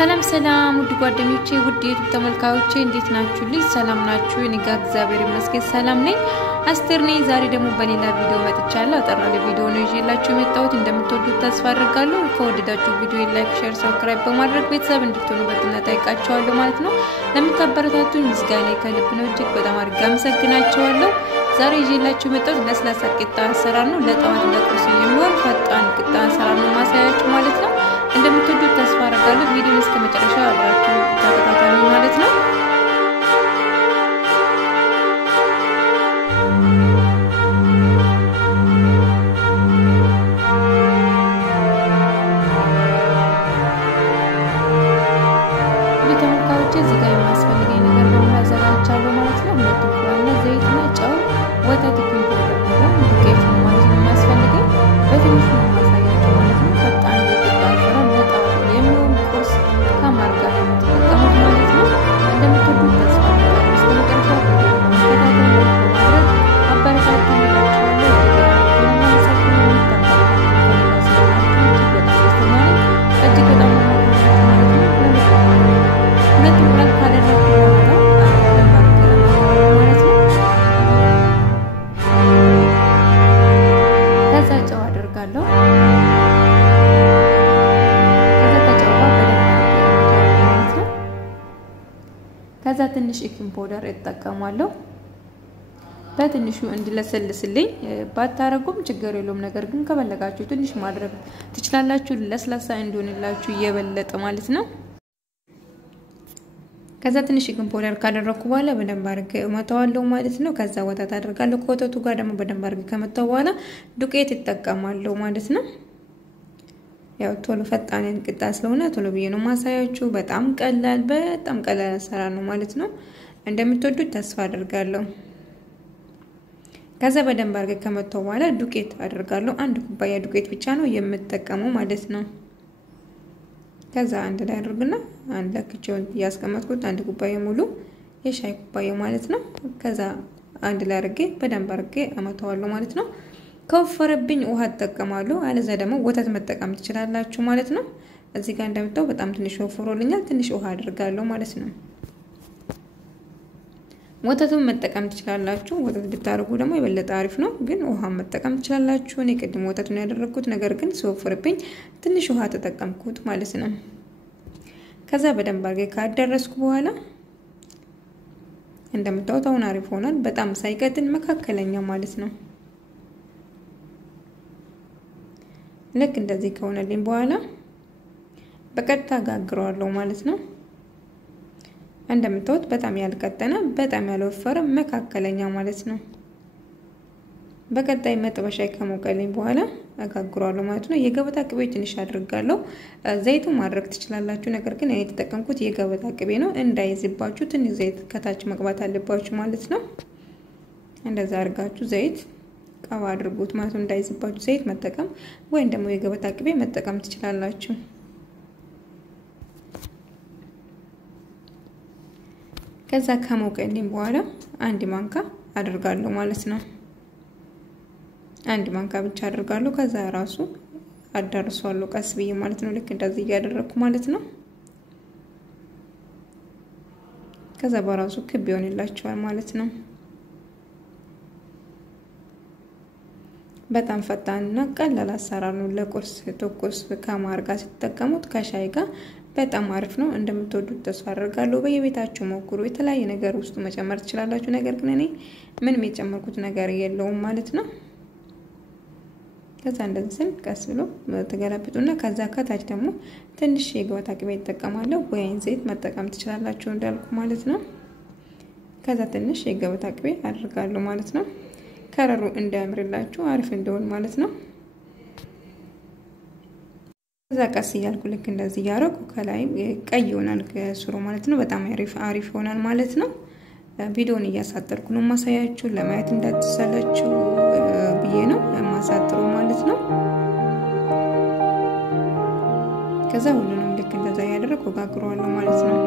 ሰላም ሰላም ውድ ጓደኞቼ ውድ የዩቲዩብ ተመልካቾቼ እንዴት ናችሁ? ልጅ ሰላም ናችሁ? እኔ ጋር እግዚአብሔር ይመስገን ሰላም ነኝ። አስተር ነኝ። ዛሬ ደግሞ በሌላ ቪዲዮ መጥቻለሁ። አጠራለ ቪዲዮ ነው ይዤላችሁ የመጣሁት። እንደምትወዱት ተስፋ አደርጋለሁ። ከወደዳችሁ ቪዲዮ ላይክ፣ ሼር፣ ሰብስክራይብ በማድረግ ቤተሰብ እንድትሆኑ በትህትና ጠይቃችኋለሁ ማለት ነው። ለምታበረታቱኝ ምስጋናዬ ከልብ ነው። እጅግ በጣም አድርጌ አመሰግናችኋለሁ። ዛሬ ይዤላችሁ የመጣሁት ለስላሳ ቂጣ አሰራር ነው። ለጠዋት ለቁርስ የሚሆን ፈጣን ቂጣ አሰራር ነው ማሳያችሁ ማለት ነው። እንደምትወዱት ተስፋ አደርጋለሁ። ቪዲዮውን እስከ መጨረሻው አብራችሁ ተከታተሉ ማለት ነው። ቤተመልካቾቼ እዚህ ጋር የሚያስፈልገኝ ነገር በሙሉ አዘጋጅቻለሁ ማለት ነው። ሁለት እንቁላል፣ ዘይትና ጨው፣ ወተት ይገኛል ዱቄት ነው ማለት ነው የሚያስፈልገኝ። በትንሹ ነው ማሳያችሁ ማለት ነው። ፈጣን ቂጣ አሰራር ለጠዋት የሚሆን ቁርስ ከማር ጋር የምትጠቀሙት ማለት ነው። እንደምትወዱት ተስፋ አደርጋለሁ። እስከ መጨረሻው ተከታተሉ በማድረግ አበረታቱኝ። ከዛ ትንሽ ኢኪን ፓውደር እጠቀማለሁ በትንሹ እንዲለሰልስልኝ። ባታረጉም ችግር የለውም፣ ነገር ግን ከፈለጋችሁ ትንሽ ማድረግ ትችላላችሁ፣ ለስላሳ እንዲሆንላችሁ የበለጠ ማለት ነው። ከዛ ትንሽ ኢኪን ፓውደር ካደረኩ በኋላ በደንብ አድርጌ እመታዋለሁ ማለት ነው። ከዛ ወተት አደርጋለሁ። ከወተቱ ጋር ደግሞ በደንብ አድርጌ ከመታው በኋላ ዱቄት እጠቀማለሁ ማለት ነው። ያው ቶሎ ፈጣን ቂጣ ስለሆነ ቶሎ ብዬ ነው ማሳያችሁ። በጣም ቀላል አሰራር ነው ማለት ነው። እንደምትወዱት ተስፋ አደርጋለሁ። ከዛ በደንብ አድርጌ ከመታው በኋላ ዱቄት አደርጋለሁ። አንድ ኩባያ ዱቄት ብቻ ነው የምጠቀመው ማለት ነው። ከዛ አንድ ላይ አድርግና አንድ ለክቼው ያስቀመጥኩት አንድ ኩባያ ሙሉ የሻይ ኩባያ ማለት ነው። ከዛ አንድ ላይ አድርጌ በደንብ አድርጌ አመታዋለሁ ማለት ነው። ከወፈረብኝ ውሃ ተጠቀማለሁ፣ አለዛ ደግሞ ወተት መጠቀም ትችላላችሁ ማለት ነው። እዚህ ጋር እንደምታው በጣም ትንሽ ወፍሮልኛል፣ ትንሽ ውሃ አድርጋለሁ ማለት ነው። ወተቱን መጠቀም ትችላላችሁ። ወተት ብታርጉ ደግሞ የበለጠ አሪፍ ነው፣ ግን ውሃ መጠቀም ትችላላችሁ። እኔ ቅድም ወተት ነው ያደረኩት፣ ነገር ግን ሲወፍርብኝ ትንሽ ውሃ ተጠቀምኩት ማለት ነው። ከዛ በደንብ አድርጌ ካደረስኩ በኋላ እንደምታውቁት አሁን አሪፍ ሆኗል። በጣም ሳይቀጥን መካከለኛ ማለት ነው። ልክ እንደዚህ ከሆነልኝ በኋላ በቀጥታ ጋግረዋለሁ ማለት ነው። እንደምታዩት በጣም ያልቀጠነ በጣም ያልወፈረ መካከለኛ ማለት ነው። በቀጣይ መጥበሻ ከሞቀልኝ በኋላ አጋግረዋለሁ ማለት ነው። የገበታ ቅቤ ትንሽ አድርጋለሁ። ዘይቱ ማድረግ ትችላላችሁ፣ ነገር ግን እኔ የተጠቀምኩት የገበታ ቅቤ ነው። እንዳይዝባችሁ ትንሽ ዘይት ከታች መግባት አለባችሁ ማለት ነው። እንደዛ አድርጋችሁ ዘይት ቀባ አድርጉት ማለት ነው። እንዳይዝባችሁ ዘይት መጠቀም ወይም ደግሞ የገበታ ቅቤ መጠቀም ትችላላችሁ። ከዛ ከሞቀልኝ በኋላ አንድ ማንካ አድርጋለሁ ማለት ነው። አንድ ማንካ ብቻ አድርጋለሁ። ከዛ ራሱ አዳርሷለሁ ቀስ ብዬ ማለት ነው። ልክ እንደዚህ ያደረኩ ማለት ነው። ከዛ በራሱ ክብ ይሆንላችኋል ማለት ነው። በጣም ፈጣንና ቀላል አሰራር ነው። ለቁርስ ትኩስ ከማር ጋር ሲጠቀሙት ከሻይ ጋር በጣም አሪፍ ነው። እንደምትወዱት ተስፋ አደርጋለሁ። በየቤታችሁ ሞክሩ። የተለያየ ነገር ውስጥ መጨመር ትችላላችሁ፣ ነገር ግን እኔ ምንም የጨመርኩት ነገር የለውም ማለት ነው። ከዛ እንደዚህ ቀስ ብሎ ተገላብጡና ከዛ ከታች ደግሞ ትንሽ የገበታ ቅቤ ይጠቀማለሁ፣ ወይን ዘይት መጠቀም ትችላላችሁ እንዳልኩ ማለት ነው። ከዛ ትንሽ የገበታ ቅቤ አድርጋለሁ ማለት ነው። ከረሩ እንዳያምርላችሁ አሪፍ እንደሆነ ማለት ነው። ከዛ ቀስ እያልኩ ልክ እንደዚህ ያረኩ ከላይ ቀይ ይሆናል ከስሩ ማለት ነው። በጣም አሪፍ ይሆናል ማለት ነው። ቪዲዮውን እያሳጠርኩ ነው ማሳያችሁ፣ ለማየት እንዳትሰለችሁ ብዬ ነው ማሳጥረው ማለት ነው። ከዛ ሁሉንም ልክ እንደዛ ያደረኩ ጋግረዋለሁ ማለት ነው።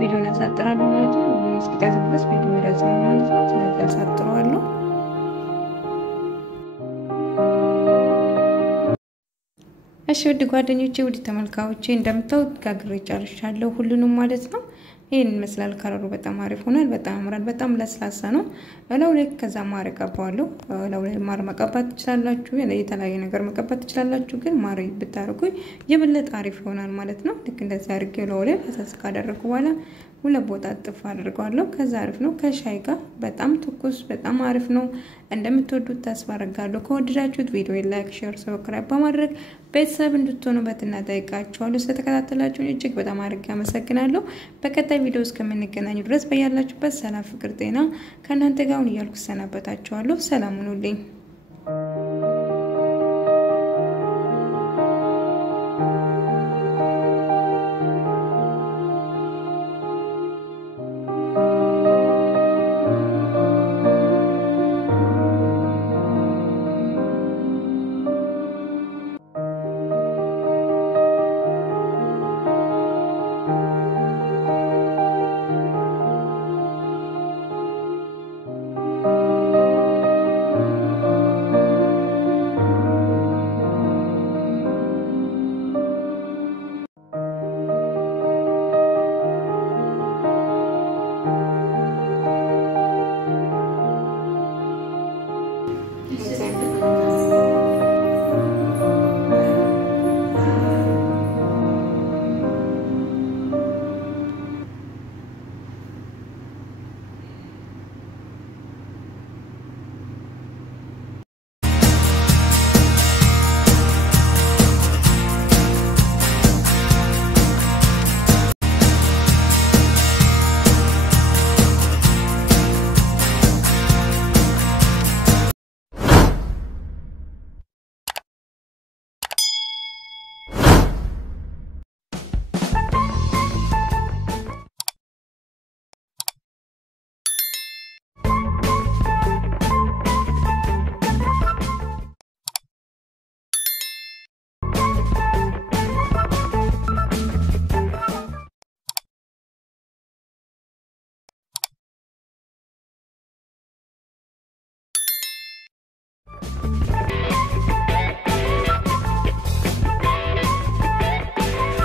ቪዲዮን ያሳጥራሉ ማለት ነው። እስኪቀዘቅዝ ድረስ ቪዲዮ ይረዝማል ማለት ነው። ስለዚህ ያሳጥረዋለሁ። እሺ ውድ ጓደኞቼ ውድ ተመልካቾቼ እንደምታውቁት ጋግሬ ጨርሻለሁ ሁሉንም ማለት ነው። ይሄን ይመስላል። ከለሩ በጣም አሪፍ ሆኗል። በጣም ያምራል። በጣም ለስላሳ ነው። እላው ላይ ከዛ ማር ቀባዋለሁ። እላው ላይ ማር መቀባት ትችላላችሁ። የተለያየ ነገር መቀባት ትችላላችሁ። ግን ማር ብታረጉ የበለጠ አሪፍ ይሆናል ማለት ነው። ልክ እንደዚህ አድርጌ እላው ላይ ፈሰስ ካደረኩ በኋላ ሁለት ቦታ ጥፍ አድርገዋለሁ። ከዛ አሪፍ ነው። ከሻይ ጋር በጣም ትኩስ በጣም አሪፍ ነው። እንደምትወዱት ተስፋ አደርጋለሁ። ከወደዳችሁት ቪዲዮ ላይክ፣ ሼር፣ ሰብስክራይብ በማድረግ ቤተሰብ እንድትሆኑ በትና ጠይቃችኋለሁ። ስለተከታተላችሁኝ እጅግ በጣም አድርጌ አመሰግናለሁ። በቀጣይ ቪዲዮ እስከምንገናኝ ድረስ በያላችሁበት ሰላም፣ ፍቅር፣ ጤና ከእናንተ ጋር ይሁን እያልኩ ሰናበታችኋለሁ። ሰላም ሁኑልኝ።